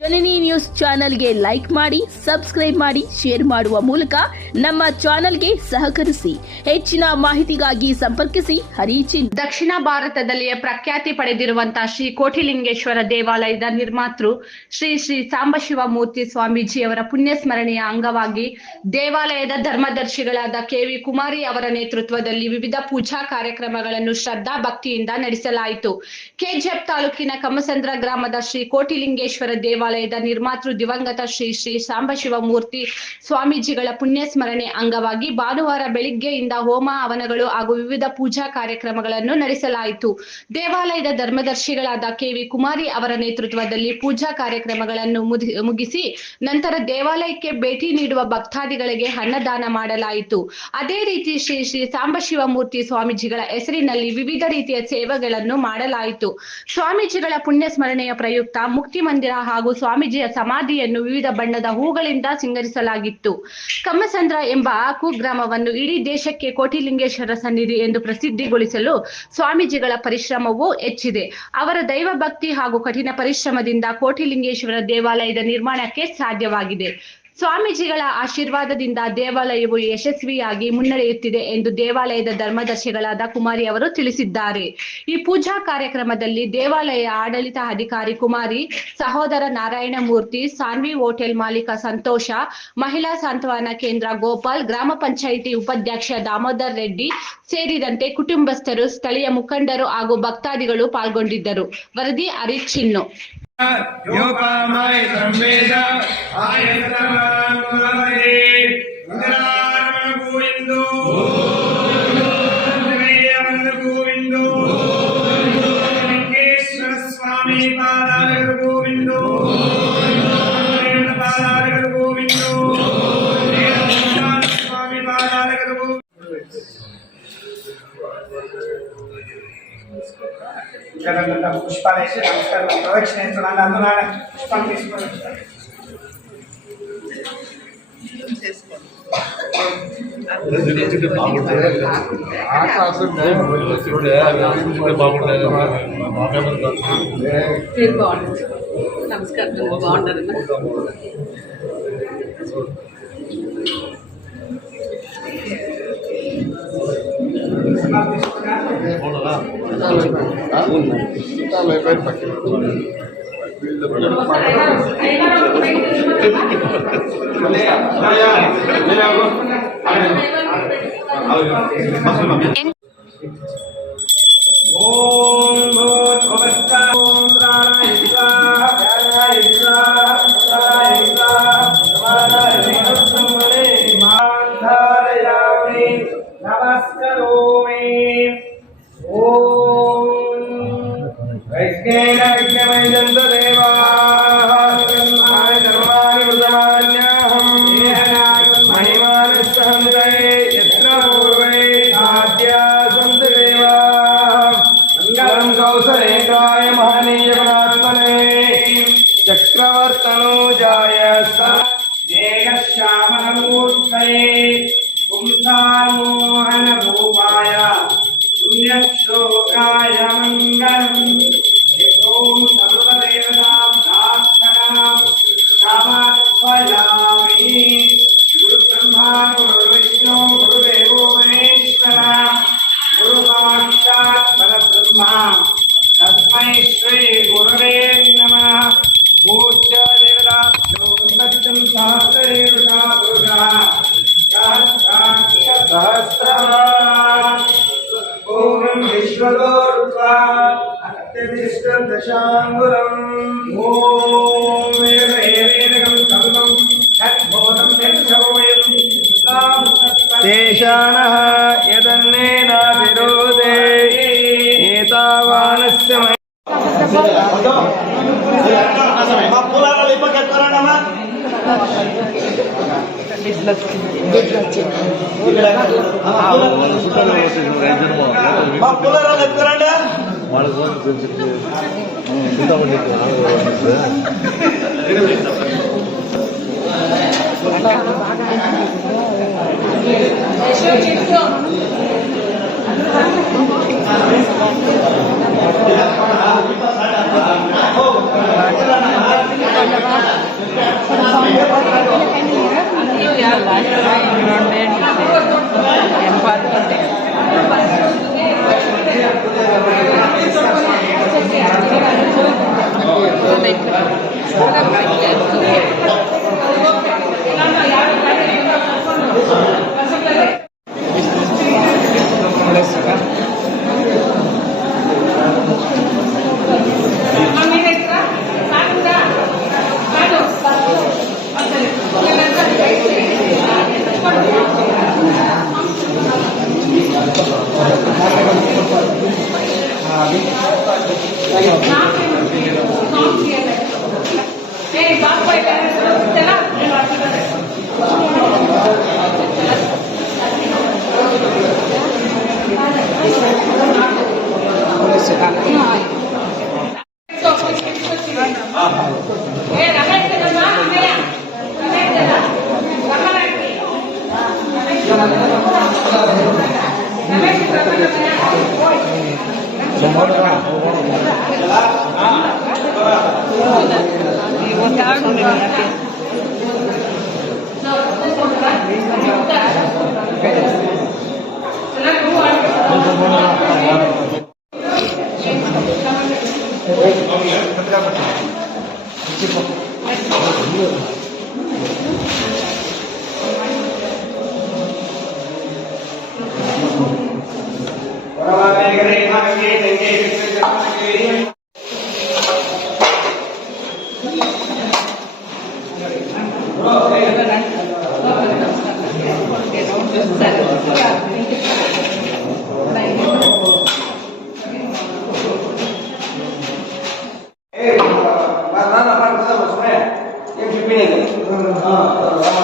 ಜನನಿ news ಚಾನೆಲ್ಗೆ like ಮಾಡಿ, subscribe ಮಾಡಿ, ಶೇರ್ ಮಾಡುವ ಮೂಲಕ ನಮ್ಮ ಚಾನೆಲ್ಗೆ ಸಹಕರಿಸಿ. ಹೆಚ್ಚಿನ ಮಾಹಿತಿಗಾಗಿ ಸಂಪರ್ಕಿಸಿ ಹರಿಚಿನ್. ದಕ್ಷಿಣ ಭಾರತದಲ್ಲಿಯೇ ಪ್ರಖ್ಯಾತಿ ಪಡೆದಿರುವಂತಹ ಶ್ರೀ ಕೋಟಿಲಿಂಗೇಶ್ವರ ದೇವಾಲಯದ ನಿರ್ಮಾತೃ ಶ್ರೀ ಶ್ರೀ ಸಾಂಬಶಿವಮೂರ್ತಿ ಸ್ವಾಮೀಜಿಯವರ ಪುಣ್ಯಸ್ಮರಣೆಯ ಅಂಗವಾಗಿ ದೇವಾಲಯದ ಧರ್ಮದರ್ಶಿಗಳಾದ ಕೆ.ವಿ. ಕುಮಾರಿ ಅವರ ನೇತೃತ್ವದಲ್ಲಿ ವಿವಿಧ ಪೂಜಾ ಕಾರ್ಯಕ್ರಮಗಳನ್ನು ಶ್ರದ್ಧಾ ಭಕ್ತಿಯಿಂದ ನಡೆಸಲಾಯಿತು. ಕೆಜಿಎಫ್ ತಾಲೂಕಿನ ಕಮ್ಮಸಂದ್ರ ಗ್ರಾಮದ ಶ್ರೀ ಕೋಟಿಲಿಂಗೇಶ್ವರ ದೇವಾಲಯದ ನಿರ್ಮಾತೃ ದಿವಂಗತ ಶ್ರೀ ಶ್ರೀ ಸಾಂಬಶಿವಮೂರ್ತಿ ಸ್ವಾಮೀಜಿಗಳ ಪುಣ್ಯಸ್ಮರಣೆ ಅಂಗವಾಗಿ ಭಾನುವಾರ ಬೆಳಿಗ್ಗೆಯಿಂದ ಹೋಮ ಹವನಗಳು ಹಾಗೂ ವಿವಿಧ ಪೂಜಾ ಕಾರ್ಯಕ್ರಮಗಳನ್ನು ನಡೆಸಲಾಯಿತು. ದೇವಾಲಯದ ಧರ್ಮದರ್ಶಿಗಳಾದ ಕೆ.ವಿ. ಕುಮಾರಿ ಅವರ ನೇತೃತ್ವದಲ್ಲಿ ಪೂಜಾ ಕಾರ್ಯಕ್ರಮಗಳನ್ನು ಮುಗಿಸಿ ನಂತರ ದೇವಾಲಯಕ್ಕೆ ಭೇಟಿ ನೀಡುವ ಭಕ್ತಾದಿಗಳಿಗೆ ಅನ್ನದಾನ ಮಾಡಲಾಯಿತು. ಅದೇ ರೀತಿ ಶ್ರೀ ಶ್ರೀ ಸಾಂಬಶಿವಮೂರ್ತಿ ಸ್ವಾಮೀಜಿಗಳ ಹೆಸರಿನಲ್ಲಿ ವಿವಿಧ ರೀತಿಯ ಸೇವೆಗಳನ್ನು ಮಾಡಲಾಯಿತು. ಸ್ವಾಮೀಜಿಗಳ ಪುಣ್ಯಸ್ಮರಣೆಯ ಪ್ರಯುಕ್ತ ಮುಕ್ತಿ ಮಂದಿರ ಹಾಗೂ ಸ್ವಾಮೀಜಿಯ ಸಮಾಧಿಯನ್ನು ವಿವಿಧ ಬಣ್ಣದ ಹೂಗಳಿಂದ ಸಿಂಗರಿಸಲಾಗಿತ್ತು. ಕಮ್ಮಸಂದ್ರ ಎಂಬ ಕುಗ್ರಾಮವನ್ನು ಇಡೀ ದೇಶಕ್ಕೆ ಕೋಟಿಲಿಂಗೇಶ್ವರ ಸನ್ನಿಧಿ ಎಂದು ಪ್ರಸಿದ್ಧಿಗೊಳಿಸಲು ಸ್ವಾಮೀಜಿಗಳ ಪರಿಶ್ರಮವೂ ಹೆಚ್ಚಿದೆ. ಅವರ ದೈವ ಭಕ್ತಿ ಹಾಗೂ ಕಠಿಣ ಪರಿಶ್ರಮದಿಂದ ಕೋಟಿಲಿಂಗೇಶ್ವರ ದೇವಾಲಯದ ನಿರ್ಮಾಣಕ್ಕೆ ಸಾಧ್ಯವಾಗಿದೆ. ಸ್ವಾಮೀಜಿಗಳ ಆಶೀರ್ವಾದದಿಂದ ದೇವಾಲಯವು ಯಶಸ್ವಿಯಾಗಿ ಮುನ್ನಡೆಯುತ್ತಿದೆ ಎಂದು ದೇವಾಲಯದ ಧರ್ಮದರ್ಶಿಗಳಾದ ಕುಮಾರಿ ಅವರು ತಿಳಿಸಿದ್ದಾರೆ. ಈ ಪೂಜಾ ಕಾರ್ಯಕ್ರಮದಲ್ಲಿ ದೇವಾಲಯ ಆಡಳಿತ ಅಧಿಕಾರಿ ಕುಮಾರಿ, ಸಹೋದರ ನಾರಾಯಣಮೂರ್ತಿ, ಸಾನ್ವಿ ಹೋಟೆಲ್ ಮಾಲೀಕ ಸಂತೋಷ, ಮಹಿಳಾ ಸಾಂತ್ವನ ಕೇಂದ್ರ ಗೋಪಾಲ್, ಗ್ರಾಮ ಪಂಚಾಯಿತಿ ಉಪಾಧ್ಯಕ್ಷ ದಾಮೋದರ್ ರೆಡ್ಡಿ ಸೇರಿದಂತೆ ಕುಟುಂಬಸ್ಥರು, ಸ್ಥಳೀಯ ಮುಖಂಡರು ಹಾಗೂ ಭಕ್ತಾದಿಗಳು ಪಾಲ್ಗೊಂಡಿದ್ದರು. ವರದಿ ಹರಿಚಿನ್ನು. ಯೋಪಾಮಯ ಸಂವೇದ ಆಯತನಮೇ ಇಂದ್ರಾರಮಣ ಗೋವಿಂದೋ ಗೋವಿಂದೋ ಗೋವಿಂದೋ ಲಿಂಗೇಶ್ವರ ಸ್ವಾಮಿ ಪಾದಾರ ಗೋವಿಂದೋ ಪಾದಾರ ಗೋವಿಂದೋ ಸ್ವಾಮಿ ಪಾದಾರ ಗೋವಿಂದೋ. జగన్నంతా పుష్పాలు వేసి నమస్కారం ప్రదక్షిణ చేస్తున్నాను. అందులో పుష్పాలు తీసుకొని నమస్కారం. బాగుంటారు. నమస్కరోమి. ఓం వైజ్ఞేన విజ్ఞమైదంత దేవాః ధర్మాని వృతమాన్యాహం మహిమానస్సహంతే యత్ర పూర్వే సాధ్యా సంతు దేవాః మంగళం కౌసలేంద్రాయ మహనీయ గుణాత్మనే చక్రవర్తనూజాయ దేహశ్యామనమూర్తయే పుంసామోహన రూపాయ పుణ్యశ్లోకాయ మంగళం. ఓం సర్వదేవతాం ప్రార్థనాం సమర్పయామి. గురు బ్రహ్మా గురు విష్ణు గురుదేవో మహేశ్వర గురు సాక్షాత్ పరబ్రహ్మ తస్మై శ్రీ గురవే నమః. పూజ్య దేవతాభ్యో సత్యం సహస్రేరుషా పురుషః సహస్రవాన్ ఓం విశ్వగోర్త్వా అత్యధిష్టం దశాంగులం. ఓం వేదం సర్వం తద్బోధం యక్షోయం తేషానః యదన్నేనాతిరోధే ఏతావానస్య Terima kasih. Banana,